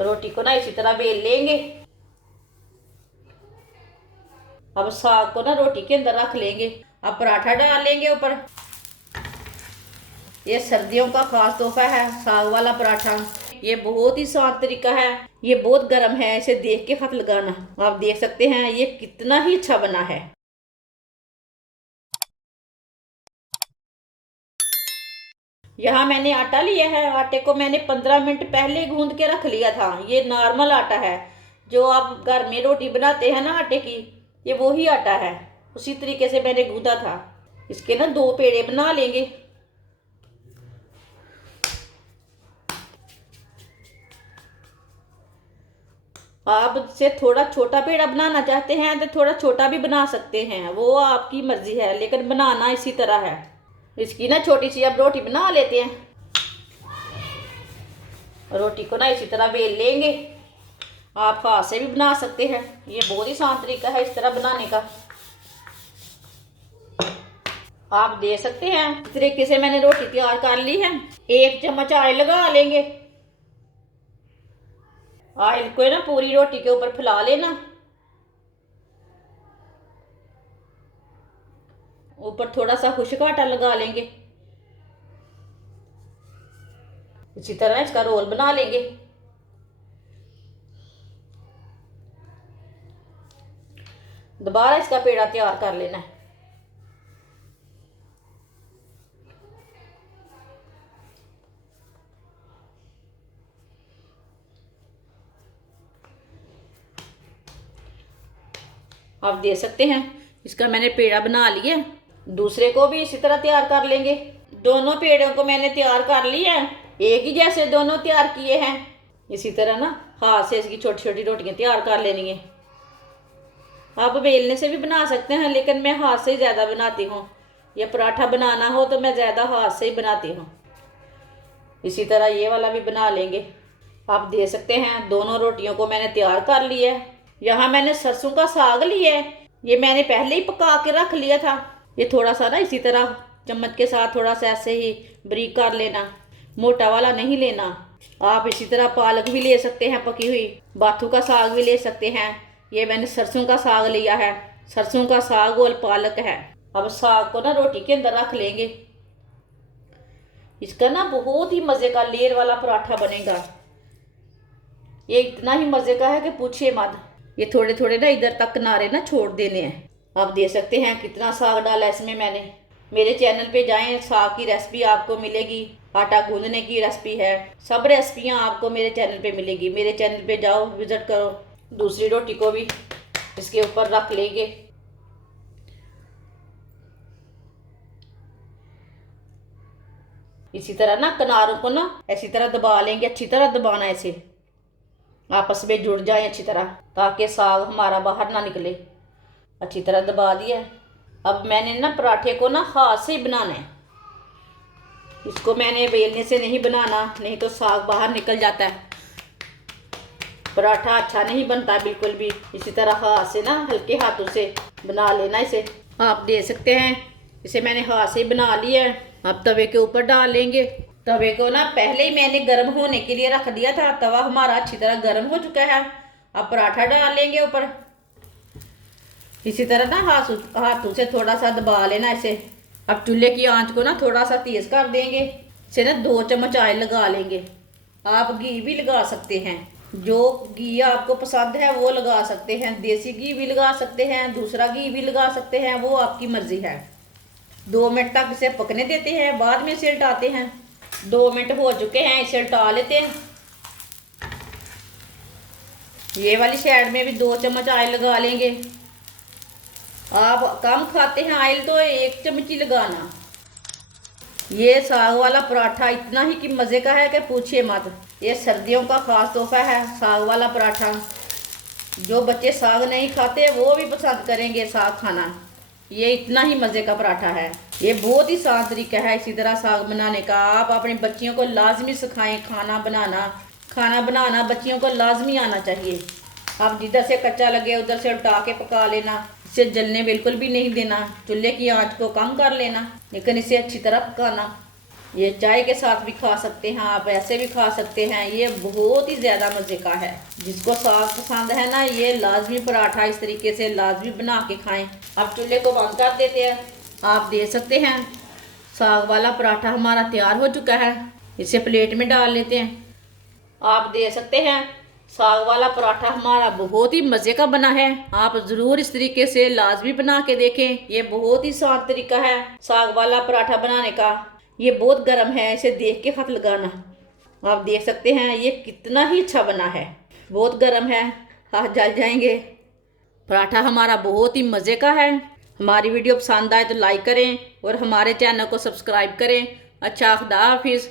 रोटी को ना इसी तरह बेल लेंगे। अब साग को ना रोटी के अंदर रख लेंगे। अब पराठा डाल लेंगे ऊपर। ये सर्दियों का खास तोहफा है साग वाला पराठा। ये बहुत ही आसान तरीका है। ये बहुत गर्म है, इसे देख के हाथ लगाना। आप देख सकते हैं ये कितना ही अच्छा बना है। यहाँ मैंने आटा लिया है। आटे को मैंने 15 मिनट पहले गूंद के रख लिया था। ये नॉर्मल आटा है जो आप घर में रोटी बनाते हैं ना आटे की, ये वही आटा है। उसी तरीके से मैंने गूंदा था। इसके ना 2 पेड़े बना लेंगे। आप इससे थोड़ा छोटा पेड़ा बनाना चाहते हैं तो थोड़ा छोटा भी बना सकते हैं, वो आपकी मर्जी है, लेकिन बनाना इसी तरह है। इसकी ना छोटी सी अब रोटी बना लेते हैं। रोटी को ना इसी तरह बेल लेंगे। आप हाथ से भी बना सकते हैं, ये बहुत ही आसान तरीका है इस तरह बनाने का। आप दे सकते हैं इस तरीके से मैंने रोटी तैयार कर ली है। 1 चम्मच ऑयल लगा लेंगे। ऑयल को ना पूरी रोटी के ऊपर फैला लेना। ऊपर थोड़ा सा खुश्क आटा लगा लेंगे। इसी तरह इसका रोल बना लेंगे। दोबारा इसका पेड़ा तैयार कर लेना है। आप देख सकते हैं इसका मैंने पेड़ा बना लिया। दूसरे को भी इसी तरह तैयार कर लेंगे। दोनों पेड़ों को मैंने तैयार कर लिया है। एक ही जैसे दोनों तैयार किए हैं। इसी तरह ना हाथ से इसकी छोटी छोटी रोटियां तैयार कर लेनी है। आप बेलने से भी बना सकते हैं, लेकिन मैं हाथ से ही ज़्यादा बनाती हूँ। ये पराठा बनाना हो तो मैं ज़्यादा हाथ से ही बनाती हूँ। इसी तरह ये वाला भी बना लेंगे। आप देख सकते हैं दोनों रोटियों को मैंने तैयार कर लिया है। यहाँ मैंने सरसों का साग लिया है। ये मैंने पहले ही पका के रख लिया था। ये थोड़ा सा ना इसी तरह चम्मच के साथ थोड़ा सा ऐसे ही बारीक कर लेना, मोटा वाला नहीं लेना। आप इसी तरह पालक भी ले सकते हैं पकी हुई, बाथू का साग भी ले सकते हैं। ये मैंने सरसों का साग लिया है। सरसों का साग और पालक है। अब साग को ना रोटी के अंदर रख लेंगे। इसका ना बहुत ही मज़े का लेयर वाला पराठा बनेगा। ये इतना ही मज़े का है कि पूछिए मत। ये थोड़े थोड़े ना इधर तक किनारे ना छोड़ देने हैं। आप देख सकते हैं कितना साग डाला इसमें मैंने। मेरे चैनल पे जाएं, साग की रेसिपी आपको मिलेगी। आटा गूंदने की रेसिपी है। सब रेसिपियाँ आपको मेरे चैनल पे मिलेगी। मेरे चैनल पे जाओ, विजिट करो। दूसरी रोटी को भी इसके ऊपर रख लेंगे। इसी तरह ना किनारों को ना ऐसी तरह दबा लेंगे। अच्छी तरह दबाना है, इसे आपस में जुड़ जाए अच्छी तरह, ताकि साग हमारा बाहर ना निकले। अच्छी तरह दबा दिया। अब मैंने ना पराठे को ना हाथ से ही बनाना है। इसको मैंने बेलने से नहीं बनाना, नहीं तो साग बाहर निकल जाता है। पराठा अच्छा नहीं बनता बिल्कुल भी। इसी तरह हाथ से ना हल्के हाथों से बना लेना इसे। आप देख सकते हैं इसे मैंने हाथ से ही बना लिया है। अब तवे के ऊपर डाल लेंगे। तवे को ना पहले ही मैंने गर्म होने के लिए रख दिया था। तवा हमारा अच्छी तरह गर्म हो चुका है। अब पराठा डाल लेंगे ऊपर। इसी तरह ना हाथों से थोड़ा सा दबा लेना इसे। अब चूल्हे की आंच को ना थोड़ा सा तेज कर देंगे। इसे ना 2 चम्मच ऑयल लगा लेंगे। आप घी भी लगा सकते हैं, जो घी आपको पसंद है वो लगा सकते हैं। देसी घी भी लगा सकते हैं, दूसरा घी भी लगा सकते हैं, वो आपकी मर्जी है। 2 मिनट तक इसे पकने देते हैं, बाद में इसे उल्टाते हैं। 2 मिनट हो चुके हैं, इसे उल्टा लेते हैं। ये वाली साइड में भी 2 चम्मच ऑयल लगा लेंगे। आप कम खाते हैं ऑयल तो 1 चम्मच ही लगाना। ये साग वाला पराठा इतना ही कि मज़े का है कि पूछिए मत। ये सर्दियों का खास तोहफा है साग वाला पराठा। जो बच्चे साग नहीं खाते वो भी पसंद करेंगे साग खाना। ये इतना ही मज़े का पराठा है। ये बहुत ही आसान तरीका है इसी तरह साग बनाने का। आप अपनी बच्चियों को लाजमी सिखाएं खाना बनाना। खाना बनाना बच्चियों को लाजमी आना चाहिए। आप जिधर से कच्चा लगे उधर से उल्टा के पका लेना। इसे जलने बिल्कुल भी नहीं देना। चूल्हे की आंच को कम कर लेना, लेकिन इसे अच्छी तरह पकाना। ये चाय के साथ भी खा सकते हैं आप, ऐसे भी खा सकते हैं। ये बहुत ही ज़्यादा मज़े का है। जिसको साग पसंद है ना, ये लाजमी पराठा इस तरीके से लाजमी बना के खाएं। अब चूल्हे को बंद कर देते हैं। आप देख सकते हैं साग वाला पराठा हमारा तैयार हो चुका है। इसे प्लेट में डाल लेते हैं। आप देख सकते हैं साग वाला पराठा हमारा बहुत ही मज़े का बना है। आप ज़रूर इस तरीके से लाजमी बना के देखें। ये बहुत ही आसान तरीका है साग वाला पराठा बनाने का। ये बहुत गर्म है, इसे देख के हाथ लगाना। आप देख सकते हैं ये कितना ही अच्छा बना है। बहुत गर्म है, हाथ जल जाएंगे। पराठा हमारा बहुत ही मज़े का है। हमारी वीडियो पसंद आए तो लाइक करें और हमारे चैनल को सब्सक्राइब करें। अच्छा, खुदा हाफिज़।